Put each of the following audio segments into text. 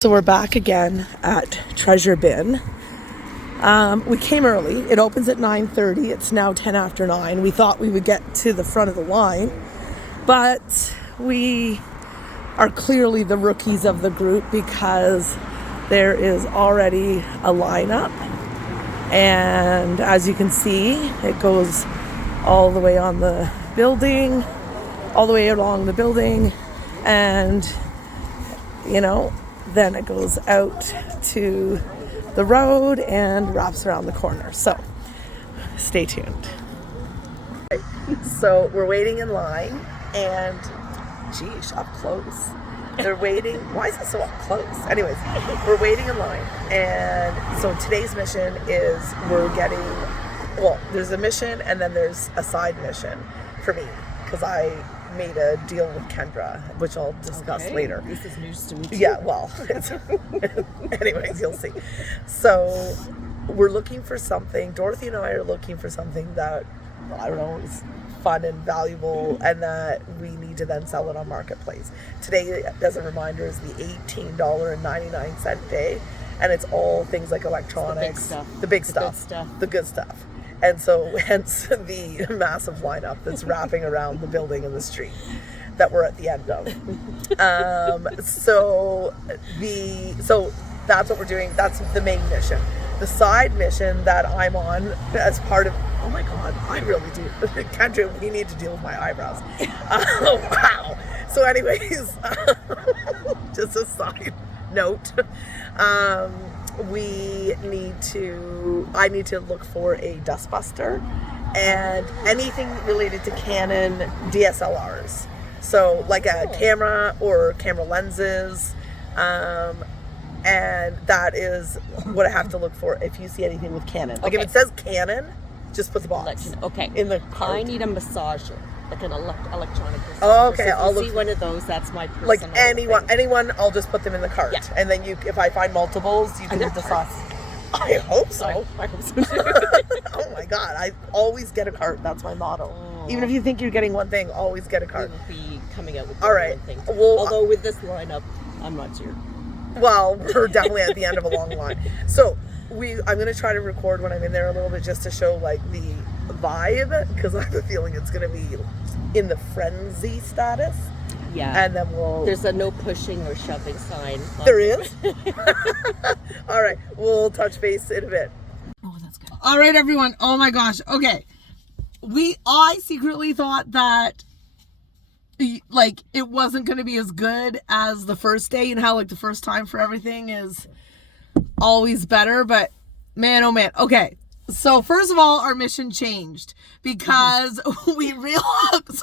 So we're back again at Treasure Bin. We came early. It opens at 9:30. It's now 10 after 9. We thought we would get to the front of the line, but we are clearly the rookies of the group because there is already a lineup. And as you can see, it goes all the way on the building, all the way along the building, and then it goes out to the road and wraps around the corner. So stay tuned. So we're waiting in line and geez, up close. They're waiting. Why is it so up close? Anyways, we're waiting in line. And so today's mission is there's a mission and then there's a side mission for me because I made a deal with Kendra, which I'll discuss later. This is news to me too. Yeah, well, anyways, you'll see. So we're looking for something. Dorothy and I are looking for something that, I don't know, is fun and valuable and that we need to then sell it on Marketplace. Today, as a reminder, is the $18.99 day, and it's all things like electronics. The big stuff. The good stuff. And so hence the massive lineup that's wrapping around the building and the street that we're at the end of. So that's what we're doing. That's the main mission. The side mission that I'm on as part of, oh my God, I really do. Kendra, we need to deal with my eyebrows. Oh, wow. So anyways, just a side note. I need to look for a dustbuster and anything related to Canon DSLRs. So like a camera or camera lenses. And that is what I have to look for if you see anything with Canon. Like if it says Canon, just put the box Okay. in the cart. I need a massager, like an electronic massager. Oh, okay. So if I'll you look see one of those. That's my personal like thing. anyone. I'll just put them in the cart, and then if I find multiples, you can decide. I hope so. I hope so too. Oh my God! I always get a cart. That's my motto. Oh. Even if you think you're getting one thing, always get a cart. We will be coming out with All right. one thing. Well, although with this lineup, I'm not sure. Well, we're definitely at the end of a long line. So I'm going to try to record when I'm in there a little bit just to show like the vibe, because I have a feeling it's going to be in the frenzy status. Yeah. And then There's a no pushing or shoving sign. There is? All right. We'll touch base in a bit. Oh, that's good. All right, everyone. Oh my gosh. Okay. I secretly thought that like it wasn't going to be as good as the first day, and how like the first time for everything is always better, but man, oh man. Okay. So first of all, our mission changed because we realized,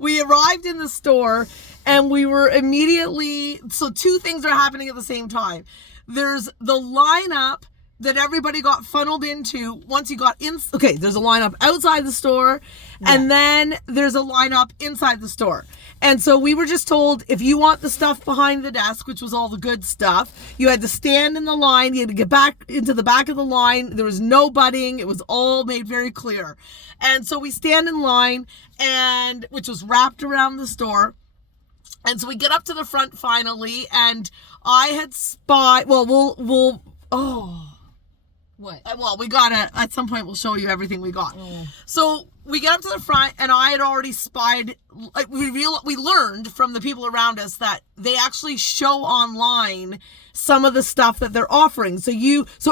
we arrived in the store and we were immediately, so two things are happening at the same time. There's the lineup that everybody got funneled into once you got in. Okay, there's a lineup outside the store, and then there's a lineup inside the store. And so we were just told, if you want the stuff behind the desk, which was all the good stuff, you had to stand in the line. You had to get back into the back of the line. There was no butting. It was all made very clear. And so we stand in line, and which was wrapped around the store. And so we get up to the front finally, and I had spied. Well, What? Well, we gotta, at some point we'll show you everything we got. So we get up to the front, and I had already spied, like we learned from the people around us that they actually show online some of the stuff that they're offering. So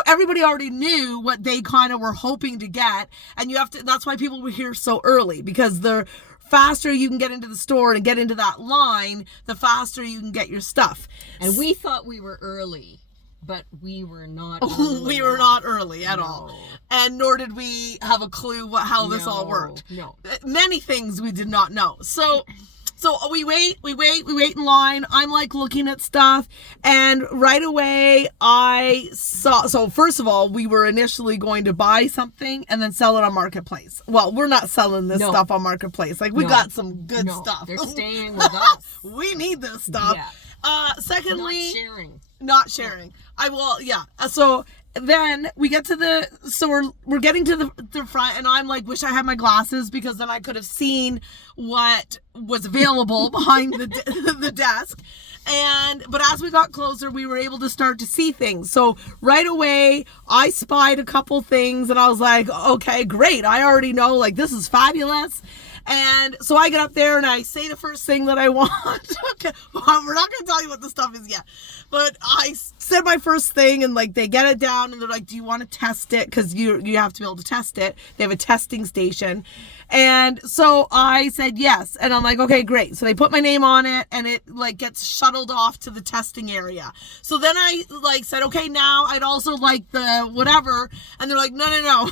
everybody already knew what they kind of were hoping to get, and that's why people were here so early, because the faster you can get into the store and get into that line, the faster you can get your stuff. And we thought we were early. But we were not early. We were not early at all. And nor did we have a clue how this all worked. No. Many things we did not know. So we wait in line. I'm like looking at stuff, and right away I saw, so first of all, we were initially going to buy something and then sell it on Marketplace. Well, we're not selling this stuff on Marketplace. Like we got some good stuff. They're staying with us. We need this stuff. Yeah. Secondly, Not sharing. So then we get to we're getting to the front, and I'm like, wish I had my glasses, because then I could have seen what was available behind the desk. But as we got closer, we were able to start to see things. So right away, I spied a couple things and I was like, okay, great. I already know, like, this is fabulous. And so I get up there and I say the first thing that I want. Okay, well, we're not going to tell you what the stuff is yet. But I said my first thing and like they get it down and they're like, do you want to test it? Because you have to be able to test it. They have a testing station. And so I said yes. And I'm like, okay, great. So they put my name on it and it like gets shuttled off to the testing area. So then I like said, okay, now I'd also like the whatever. And they're like, no.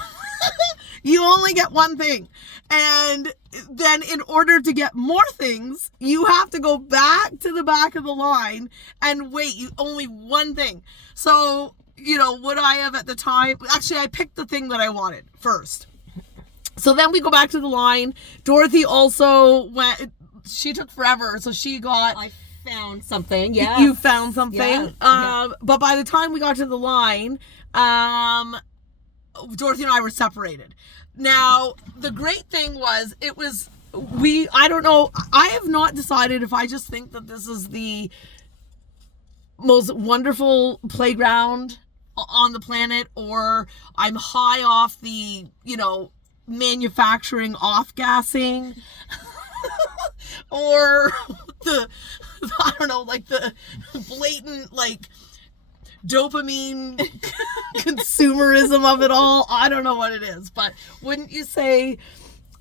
You only get one thing. And then in order to get more things, you have to go back to the back of the line and wait. Only one thing. So, would I have at the time? Actually, I picked the thing that I wanted first. So then we go back to the line. Dorothy also went. She took forever. So she got... I found something, yeah. You found something. Yeah. But by the time we got to the line, Dorothy and I were separated. Now, the great thing was, I don't know, I have not decided if I just think that this is the most wonderful playground on the planet, or I'm high off the, manufacturing off-gassing, or the blatant, dopamine consumerism of it all. I don't know what it is, but wouldn't you say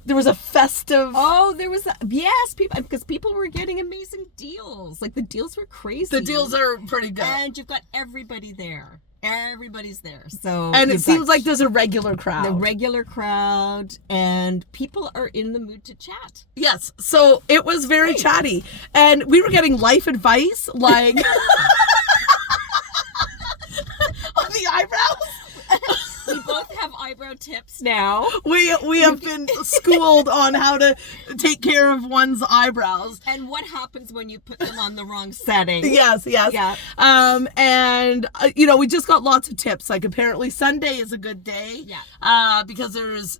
there was a festive... Oh, there was... Yes, because people were getting amazing deals. Like, the deals were crazy. The deals are pretty good. And you've got everybody there. Everybody's there. So and it seems like there's a regular crowd. The regular crowd, and people are in the mood to chat. Yes. So it was very chatty. And we were getting life advice, like... on the eyebrows. We both have eyebrow tips now. We have been schooled on how to take care of one's eyebrows. And what happens when you put them on the wrong setting. Yes. Yeah. We just got lots of tips. Like, apparently Sunday is a good day. Yeah. Because there's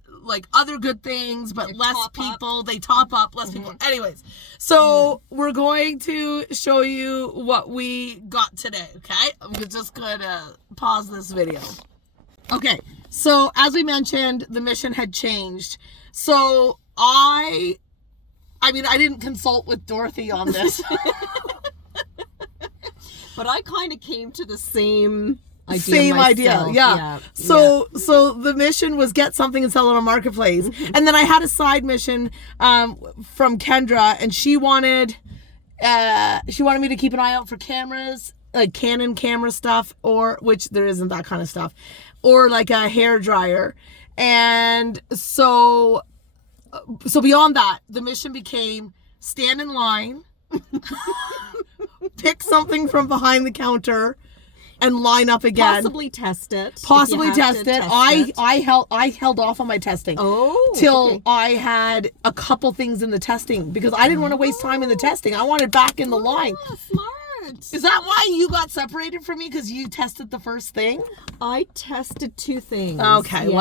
other good things, but less people. They top up, less people. Anyways, so we're going to show you what we got today, okay? I'm just going to pause this video. Okay, so as we mentioned, the mission had changed. So I didn't consult with Dorothy on this. But I kind of came to the same idea. Same idea, yeah. So the mission was get something and sell it on Marketplace. Mm-hmm. And then I had a side mission from Kendra, and she wanted me to keep an eye out for cameras, like Canon camera stuff, or which there isn't that kind of stuff, or like a hair dryer. And so beyond that, the mission became stand in line, pick something from behind the counter, and line up again. Possibly test it. I held off on my testing. Till I had a couple things in the testing, because I didn't want to waste time in the testing. I wanted back in the line. Smart. Is that why you got separated from me? Because you tested the first thing? I tested two things. Okay, we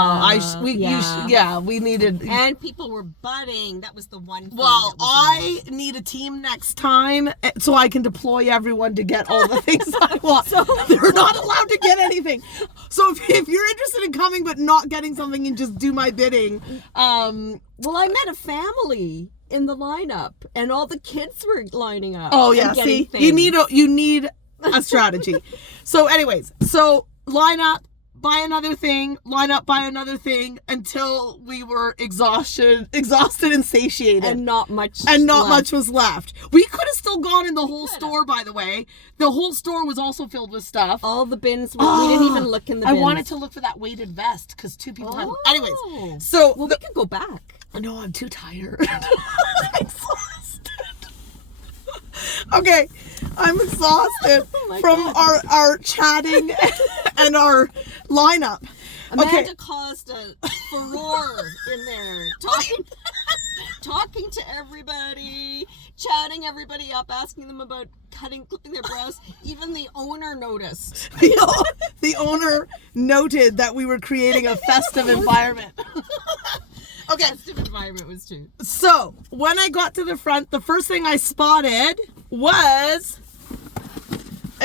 needed... And people were budding. That was the one thing. Well, I need a team next time so I can deploy everyone to get all the things I want. So they're not allowed to get anything. So if you're interested in coming but not getting something and just do my bidding... Well, I met a family in the lineup, and all the kids were lining up. Oh yeah, see, things. you need a strategy. So anyways, line up, buy another thing, line up, buy another thing, until we were exhausted and satiated, and not much was left. We could have still gone in the whole store. By the way, the whole store was also filled with stuff. All the bins. We didn't even look in the bins. I wanted to look for that weighted vest because two people had. Anyways, so we could go back. No, I'm too tired. I'm exhausted. Okay, I'm exhausted from our chatting and our lineup. Amanda caused a furore in there, talking to everybody, chatting everybody up, asking them about clipping their brows. Even the owner noticed. The owner noted that we were creating a festive environment. Okay. Festive environment was true. So when I got to the front, the first thing I spotted was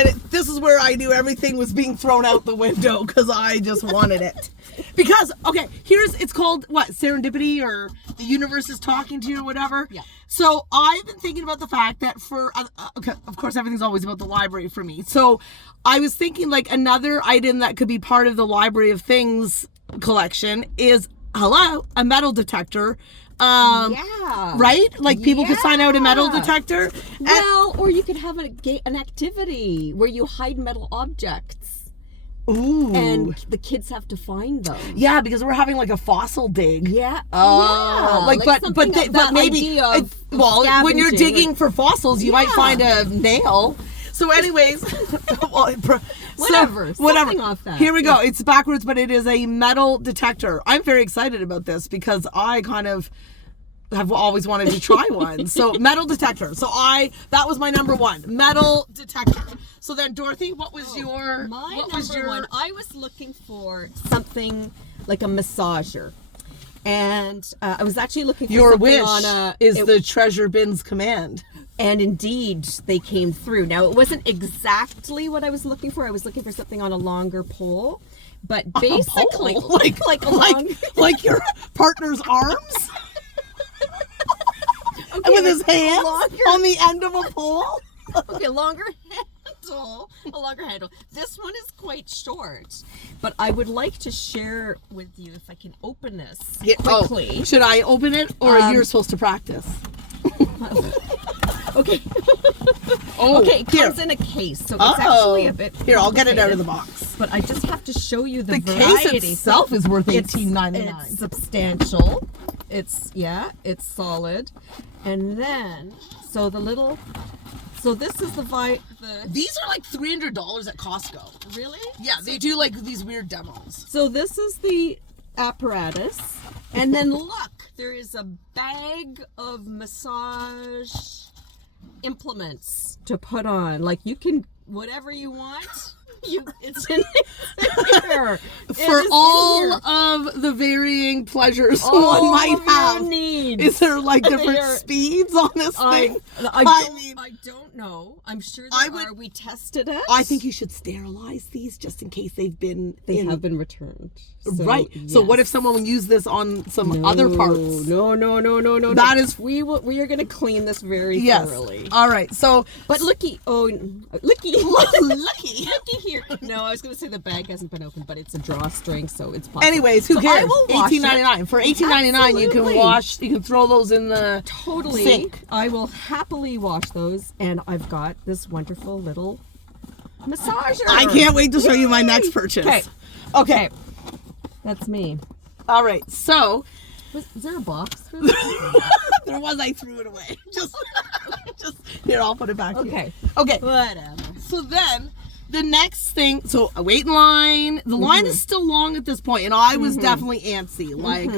And this is where I knew everything was being thrown out the window because I just wanted it. Because, okay, it's called, what, serendipity, or the universe is talking to you or whatever? Yeah. So I've been thinking about the fact that okay, of course, everything's always about the library for me. So I was thinking, like, another item that could be part of the Library of Things collection is, a metal detector. Yeah. Right? Like, people could sign out a metal Yeah. detector. Well, or you could have an activity where you hide metal objects. Ooh. And the kids have to find them. Yeah, because we're having like a fossil dig. Yeah. Oh, yeah. but maybe when you're digging for fossils, you might find a nail. So, anyways, whatever. Whatever. Something off that. Here we go. It's backwards, but it is a metal detector. I'm very excited about this because I kind of have always wanted to try one. So, metal detector. So that was my number one, metal detector. So then, Dorothy, what was your? My number one? I was looking for something like a massager, and I was actually looking for Your something wish on the treasure bin's command. And indeed, they came through. Now, it wasn't exactly what I was looking for. I was looking for something on a longer pole, but basically, like your partner's arms. Okay, with his hands longer. on the end of a pole. Okay, a longer handle. This one is quite short, but I would like to share with you if I can open this quickly. Oh, should I open it, or you're supposed to practice? Okay. Okay, it comes in a case, so it's actually a bit. Here, I'll get it out of the box. But I just have to show you the case variety. itself is worth $18.99. It's substantial. It's solid, and then So this is the These are like $300 at Costco. Really? Yeah, they do like these weird demos. So this is the apparatus, and then look, there is a bag of massage implements to put on. Like, you can whatever you want. It's in here. For all of the varying pleasures one might have. Is there like different speeds on this thing? I don't know. I'm sure we tested it. I think you should sterilize these just in case they have been returned. Right. Yes. So what if someone used this on some other parts? No. That is, we are going to clean this very thoroughly. All right. So, but looky here. No, I was going to say the bag hasn't been opened, but it's a drawstring, so it's possible. Anyways, who cares? $18.99 for $18.99. You can wash. You can throw those in the sink. I will happily wash those, and I've got this wonderful little massager. I can't wait to show you my next purchase. Okay. That's me. All right. So, is there a box? There was. I threw it away. Just here. I'll put it back. Okay. Okay. Whatever. So then, the next thing. So I wait in line. The line is still long at this point, and I was definitely antsy. Like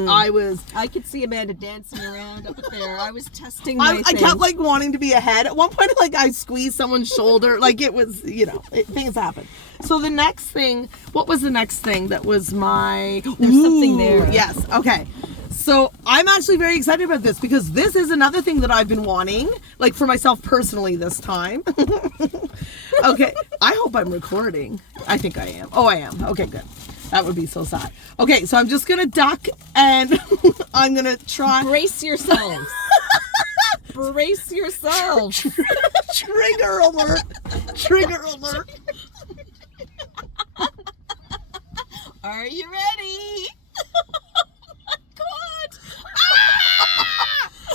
I could see Amanda dancing around up there. I was testing my I kept like wanting to be ahead. At one point, like I squeezed someone's shoulder. Like it was, things happen. So the next thing, what was the next thing that was my... There's something there. Yes, okay. So I'm actually very excited about this because this is another thing that I've been wanting, like for myself personally this time. Okay, I hope I'm recording. I think I am. Oh, I am. Okay, good. That would be so sad. Okay, so I'm just going to duck and I'm going to try... Brace yourselves. Brace yourselves. Trigger alert. Trigger alert. Are you ready? Oh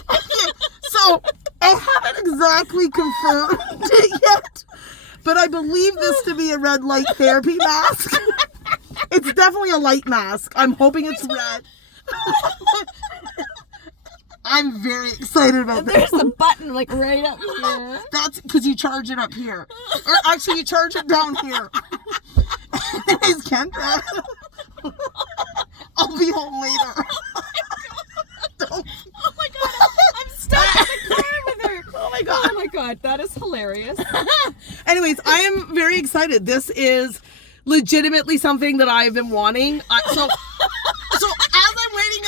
my God. So I haven't exactly confirmed it yet, but I believe this to be a red light therapy mask. It's definitely a light mask. I'm hoping it's red. I'm very excited about this. There's a button like right up here. That's because you charge it up here. Or actually, you charge it down here. Anyways, Kendra, I'll be home later. Oh my God, I'm stuck in the car with her. Oh my God. Oh my God, that is hilarious. Anyways, I am very excited. This is legitimately something that I've been wanting. So as I'm waiting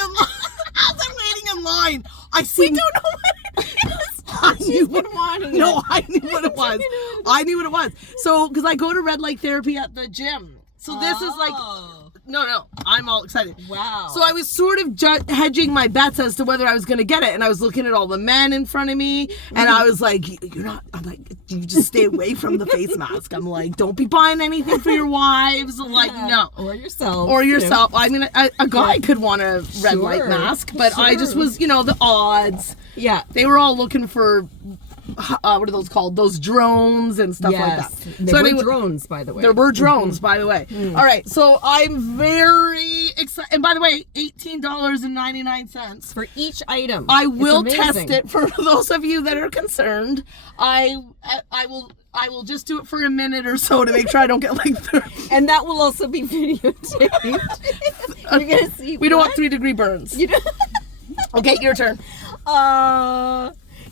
in line, I see. We don't know what it is. I knew been wanting No, it. I knew what it was. I knew what it was. So, because I go to red light therapy at the gym. So this is like, Oh. no, I'm all excited. Wow. So I was sort of hedging my bets as to whether I was going to get it. And I was looking at all the men in front of me. And I was like, you're not, I'm like, you just stay away from the face mask. I'm like, don't be buying anything for your wives. I'm like, no. Or yourself. Or you know. yourself. I mean, a guy could want a red light Sure, mask. But I just sure. was, the odds. Yeah. They were all looking for, what are those called? Those drones and stuff like that. They were drones, by the way. There were drones, by the way. All right, so I'm very excited. And by the way, $18.99 for each item. I will It's test amazing. it for those of you that are concerned. I will just do it for a minute or so to make sure I don't get like 30. And that will also be videotaped. You're gonna see. We don't want what? 3-degree burns. You don't. Okay, your turn.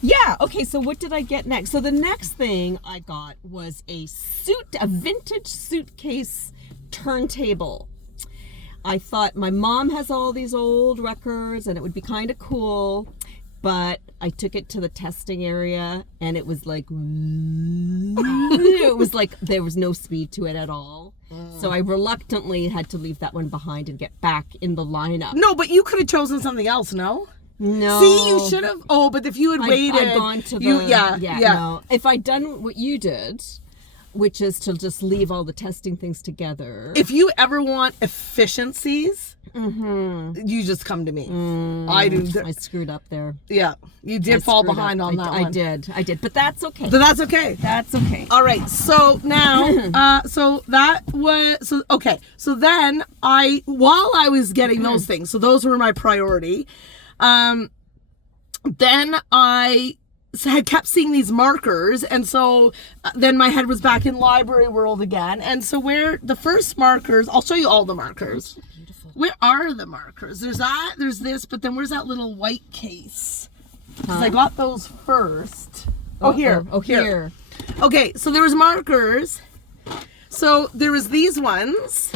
Yeah. Okay. So what did I get next? So the next thing I got was a vintage suitcase turntable. I thought my mom has all these old records and it would be kind of cool, but I took it to the testing area and it was like, there was no speed to it at all. So I reluctantly had to leave that one behind and get back in the lineup. No, but you could have chosen something else, no? No. See, you should have. Oh, but if you had waited. I'd gone to the. Yeah. No. If I'd done what you did, which is to just leave all the testing things together. If you ever want efficiencies, you just come to me. I do. I screwed up there. Yeah, you did I fall screwed behind up. on that one. I did. But that's okay. But that's okay. That's okay. All right. So now, so then while I was getting those things, so those were my priority. Then I had kept seeing these markers, and so then my head was back in library world again. And so where the first markers, I'll show you all the markers. Beautiful. Where are the markers? There's that, there's this, but then where's that little white case? Because I got those first. Oh, here. Oh, here. Okay, so there was markers. So there was these ones,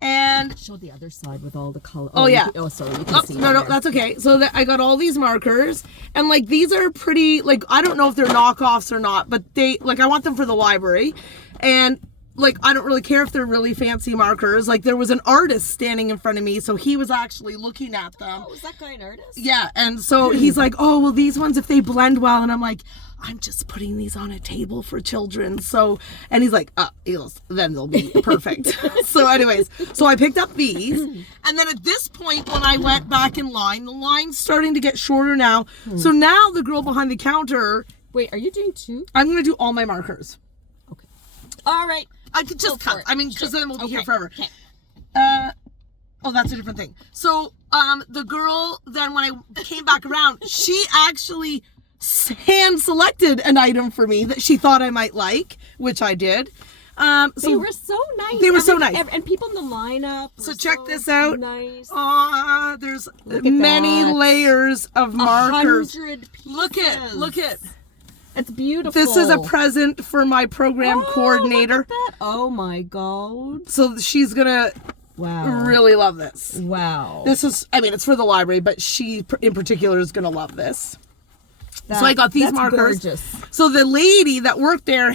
and Show the other side with all the color. Oh, yeah. Sorry. You can see no, there. that's okay. So I got all these markers, and like these are pretty. Like I don't know if they're knockoffs or not, but I want them for the library, and like I don't really care if they're really fancy markers. Like there was an artist standing in front of me, so he was actually looking at them. Oh, is that guy an artist? Yeah, and so he's like, "Oh, well, these ones if they blend well," and I'm like, "I'm just putting these on a table for children." So, and he's like, then they'll be perfect." So anyways, so I picked up these, and then at this point, when I went back in line, the line's starting to get shorter now. So now the girl behind the counter, Wait, are you doing two? I'm gonna do all my markers. Okay. All right. I could just Go for cut. it. I mean, because Sure. then we'll be here Okay. forever. Okay. Oh, that's a different thing. So, the girl, then when I came back around, she actually hand selected an item for me that she thought I might like, which I did. So They were so nice. They were so nice. And people in the lineup. So were check this out. Nice. there's Look at many that. layers of markers. 100 pieces. Look at. It's beautiful. This is a present for my program coordinator. Look at that. Oh my god. So she's gonna Wow. really love this. Wow. This is, I mean, it's for the library, but she in particular is gonna love this. That- So I got these that's markers. Gorgeous. So the lady that worked there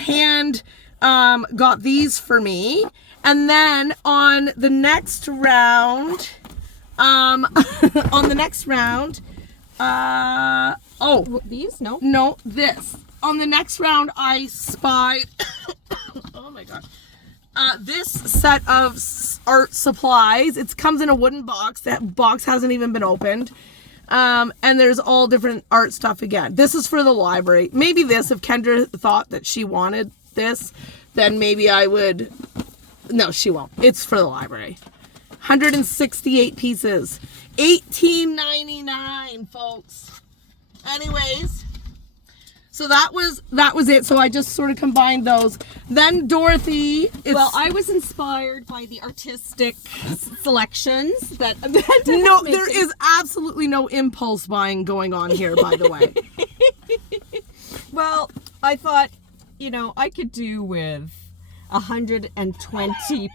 got these for me. And then on the next round, These? No. no, this. On the next round, I spied, oh my God, this set of art supplies. It comes in a wooden box. That box hasn't even been opened. And there's all different art stuff again. This is for the library. Maybe this, if Kendra thought that she wanted this, then maybe I would. No, she won't. It's for the library. 168 pieces. $18.99, folks. Anyways, so that was it. So I just sort of combined those. Then Dorothy. Well, I was inspired by the artistic selections that. No, there is absolutely no impulse buying going on here, by the way. Well, I thought, I could do with 120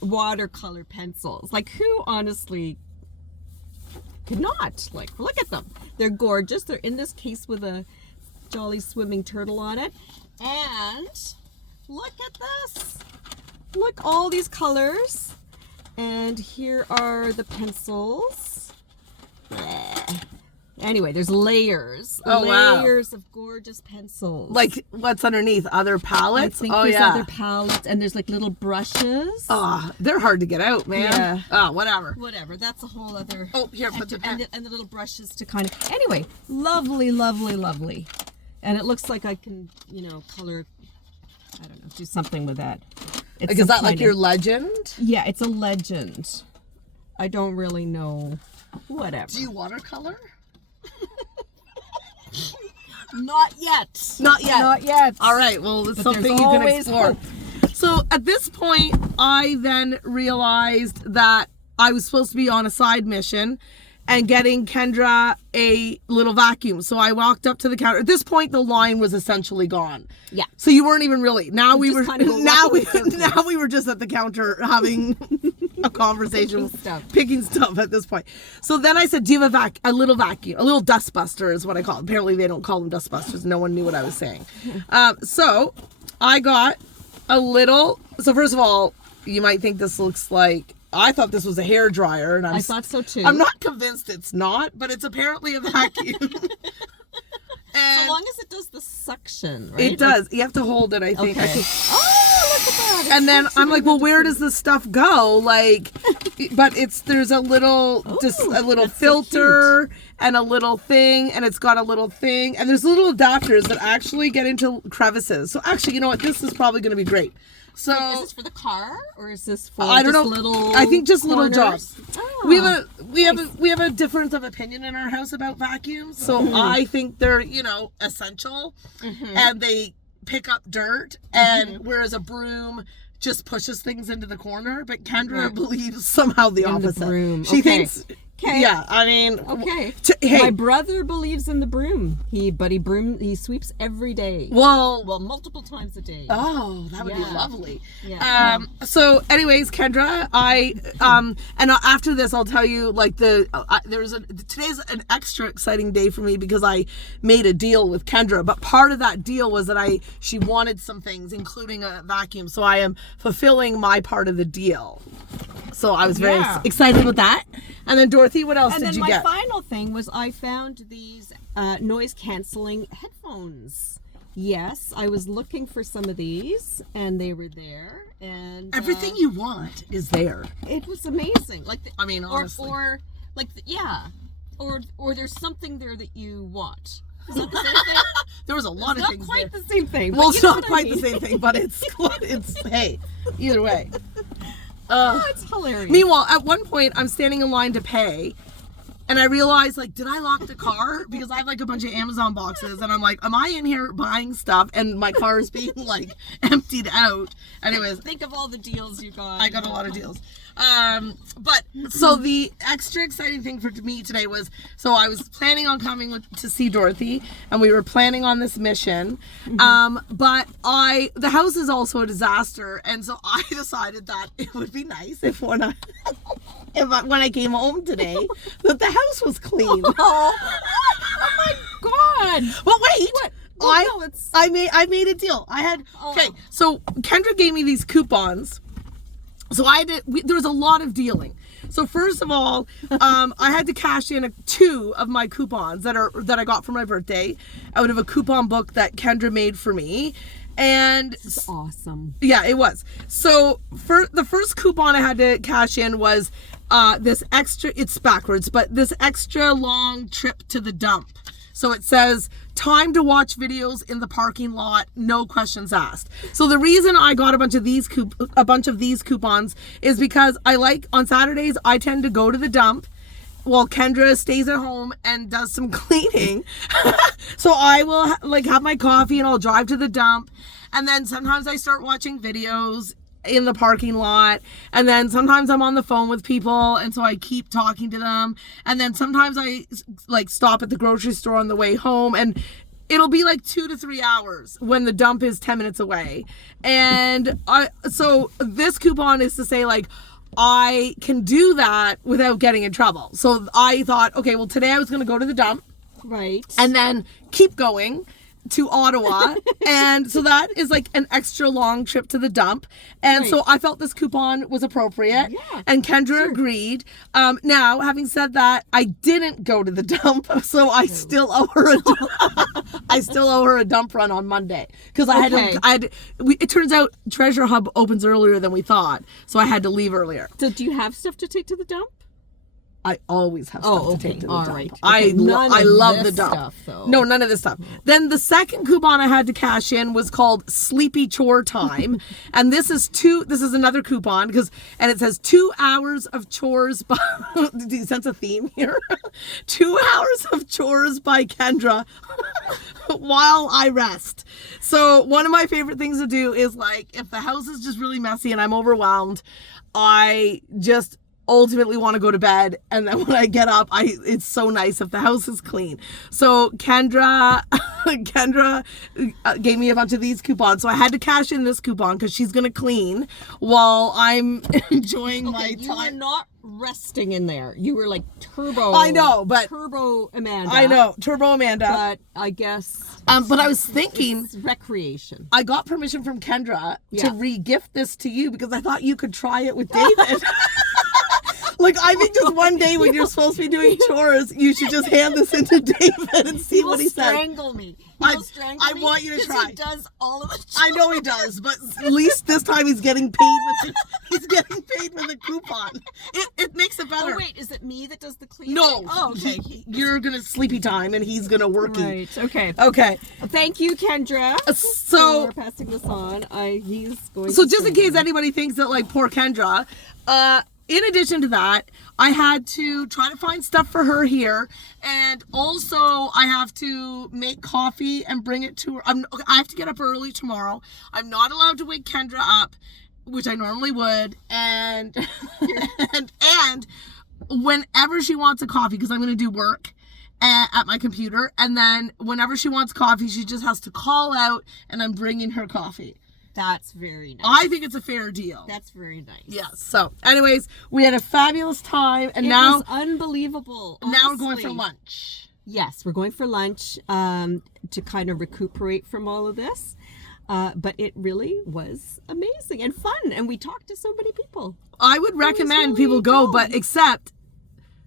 watercolor pencils. Like, who honestly could not? Like, look at them. They're gorgeous. They're in this case with a jolly swimming turtle on it. And look at this. Look, all these colors. And here are the pencils. Anyway, there's layers. Oh, wow. Layers of gorgeous pencils. Like, what's underneath? Other I palettes? think Oh, there's yeah. other palettes, and there's like little brushes. They're hard to get out, man. Yeah. Whatever. Whatever, that's a whole other... Oh, here, put the pen. and the little brushes to kind of... Anyway, lovely, lovely, lovely. And it looks like I can, color... I don't know, do something with that. It's Like, is that like your legend? Yeah, it's a legend. I don't really know. Whatever. Do you watercolor? Not yet. Not yet. Not yet. All right, well, it's But something there's you can always explore. hope. So at this point, I then realized that I was supposed to be on a side mission and getting Kendra a little vacuum. So I walked up to the counter. At this point, the line was essentially gone. Yeah. So you weren't even really. Now we just were. kind of go Now we. walking in circles. Now we were just at the counter having a conversation, picking stuff at this point. So then I said, "Do you have a little vacuum, a little dust buster?" Is what I call it. Apparently, they don't call them dust busters. No one knew what I was saying. So I got a little. So first of all, you might think this looks like. I thought this was a hair dryer, and I thought so too. I'm not convinced it's not, but it's apparently a vacuum. And So long as it does the suction, right? it does. You have to hold it, I think. Okay. Oh, look at that. It's And then I'm like, well, where does does this stuff go? Like, but there's a little, just a little filter and a little thing, and it's got a little thing, and there's little adapters that actually get into crevices. So actually, you know what? This is probably going to be great. So Is this for the car, or is this for I don't just know. little I think just little corners? jobs. Oh. We have a difference of opinion in our house about vacuums. So I think they're essential, and they pick up dirt, and whereas a broom just pushes things into the corner, but Kendra believes somehow the opposite. broom. She Okay. thinks. Okay. Yeah, I mean. Okay. Hey. My brother believes in the broom. He sweeps every day. Well. Multiple times a day. Oh, that would be Yeah. lovely. Yeah. So anyways, Kendra, and after this, I'll tell you, like, today's an extra exciting day for me because I made a deal with Kendra, but part of that deal was that she wanted some things, including a vacuum. So I am fulfilling my part of the deal. So I was very Yeah. excited with that. And then Dorothy, what else And did then you my get? final thing was I found these noise canceling headphones. Yes, I was looking for some of these, and they were there. And Everything you want is there. it was amazing. Like, I mean, honestly. or like, or there's something there that you want. Is that the same thing? There was a lot of Not things quite there. the same thing. Well, but it's you know not what I quite the mean. same thing, but it's hey, either way. Oh, it's hilarious. Meanwhile, at one point, I'm standing in line to pay, and I realized, like, did I lock the car? Because I have, like, a bunch of Amazon boxes, and I'm like, am I in here buying stuff? And my car is being, like, emptied out. Anyways, Think of all the deals you got. I got a lot of deals. But so the extra exciting thing for me today was, so I was planning on coming to see Dorothy, and we were planning on this mission. But the house is also a disaster, and so I decided that it would be nice if when I came home today, that the house was clean. Oh my God! But wait. What? Well, no, it's... I made a deal. Okay, so Kendra gave me these coupons. So there was a lot of dealing. So first of all, I had to cash in 2 of my coupons that I got for my birthday out of a coupon book that Kendra made for me. And It's awesome. yeah, it was. So for the first coupon I had to cash in was this extra, it's backwards, but this extra long trip to the dump. So it says, time to watch videos in the parking lot, no questions asked. So the reason I got a bunch of these coupons is because on Saturdays, I tend to go to the dump while Kendra stays at home and does some cleaning. So I will have my coffee and I'll drive to the dump. And then sometimes I start watching videos in the parking lot, and then sometimes I'm on the phone with people, and so I keep talking to them, and then sometimes I stop at the grocery store on the way home, and it'll be 2 to 3 hours when the dump is 10 minutes away. And so this coupon is to say, I can do that without getting in trouble. So I thought, okay, well, today I was going to go to the dump, Right. and then keep going, to Ottawa. And so that is like an extra long trip to the dump. And so I felt this coupon was appropriate. Yeah, and Kendra agreed. Now, having said that, I didn't go to the dump, so I still owe her a dump run on Monday because it turns out Treasure Hub opens earlier than we thought, so I had to leave earlier. So do you have stuff to take to the dump? I always have stuff to take to the dump. Right. I love the this dump. stuff, though. No, none of this stuff. Then the second coupon I had to cash in was called Sleepy Chore Time. And this is another coupon and it says 2 hours of chores by, do you sense a theme here? 2 hours of chores by Kendra while I rest. So one of my favorite things to do is like, if the house is just really messy and I'm overwhelmed, I just ultimately want to go to bed, and then when I get up, it's so nice if the house is clean. So Kendra gave me a bunch of these coupons, so I had to cash in this coupon because she's gonna clean while I'm enjoying my time. You were not resting in there. You were like turbo. I know, but turbo Amanda. I know, Turbo Amanda. But I guess. But I was thinking, it's recreation. I got permission from Kendra to re-gift this to you because I thought you could try it with David. Like, I think just one day when you're supposed to be doing chores, you should just hand this into David and see what he says. Strangle me. I want you to try. He does all of the chores. I know he does, but at least this time he's getting paid with a coupon. It makes it better. Oh wait, is it me that does the cleaning? No. Oh, okay. You're gonna sleepy time and he's gonna worky. Right. Okay. Okay. Thank you, Kendra. So for passing this on. He's going. So just in case anybody thinks that like poor Kendra, in addition to that, I had to try to find stuff for her here, and also I have to make coffee and bring it to her. I have to get up early tomorrow. I'm not allowed to wake Kendra up, which I normally would, and and whenever she wants a coffee, because I'm going to do work at my computer, and then whenever she wants coffee, she just has to call out, and I'm bringing her coffee. That's very nice. I think it's a fair deal. That's very nice. Yes. So, anyways, we had a fabulous time, and it now was unbelievable. Honestly. Now we're going for lunch. Yes, we're going for lunch to kind of recuperate from all of this. But it really was amazing and fun, and we talked to so many people. I would recommend people go, but except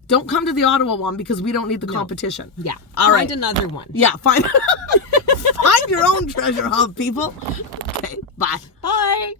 don't come to the Ottawa one because we don't need the competition. Yeah. Find another one. Yeah, find your own Treasure Hub, people. Okay, bye. Bye.